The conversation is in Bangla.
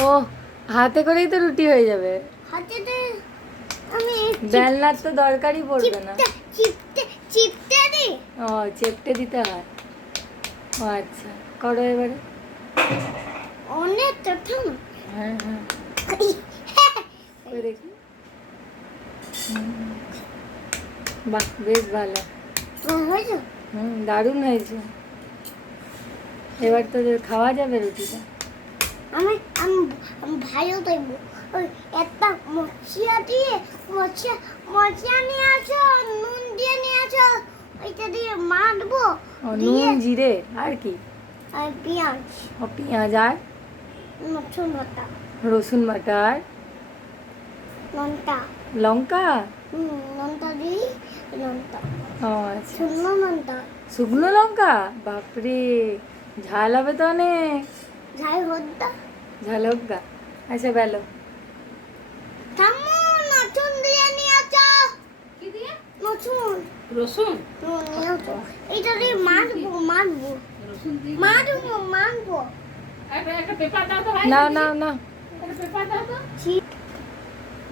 ও হাতে করেই তো রুটি হয়ে যাবে। হাতেতে আমি বেলনার তো দরকারই পড়বে না। চিপতে দি। ও চেপটে দিতে হয়। ও আচ্ছা, করো এবারে। অনেক প্রথম। হ্যাঁ হ্যাঁ, ওই দেখি। বাহ, বেশ ভালো। হয়েছে। দারুণ হয়েছে। এবার তো খাওয়া যাবে রুটিটা। আমি আমি আমি ভালো দেব। ওই একটা মশলা দিয়ে মশলা নিয়ে আসো, নুন দিয়ে নিয়ে আসো, ওইটা দিয়ে মাখবো। নুন, জিরে আর কি? আর পেঁয়াজ। ও পেঁয়াজ আর রসুন বাটা। রসুন বাটা আর লঙ্কা। লঙ্কা। লঙ্কা দিই। লঙ্কা ও আচ্ছা, শুকনো লঙ্কা। শুকনো লঙ্কা। বাপরে, ঝাল হবে তো অনেক। ঝাল হদ্দা। ঝাল হোক গা। আচ্ছা বেলো। থামো, নতুন দিয়ে নিয়ে আসো। কি দিয়ে? নতুন রসুন নিয়ে আসো। এইটা দিয়ে মাখবো। রসুন দিয়ে মাখবো। একটা পেপার দাও তো ভাই। না না না, একটা পেপার দাও তো।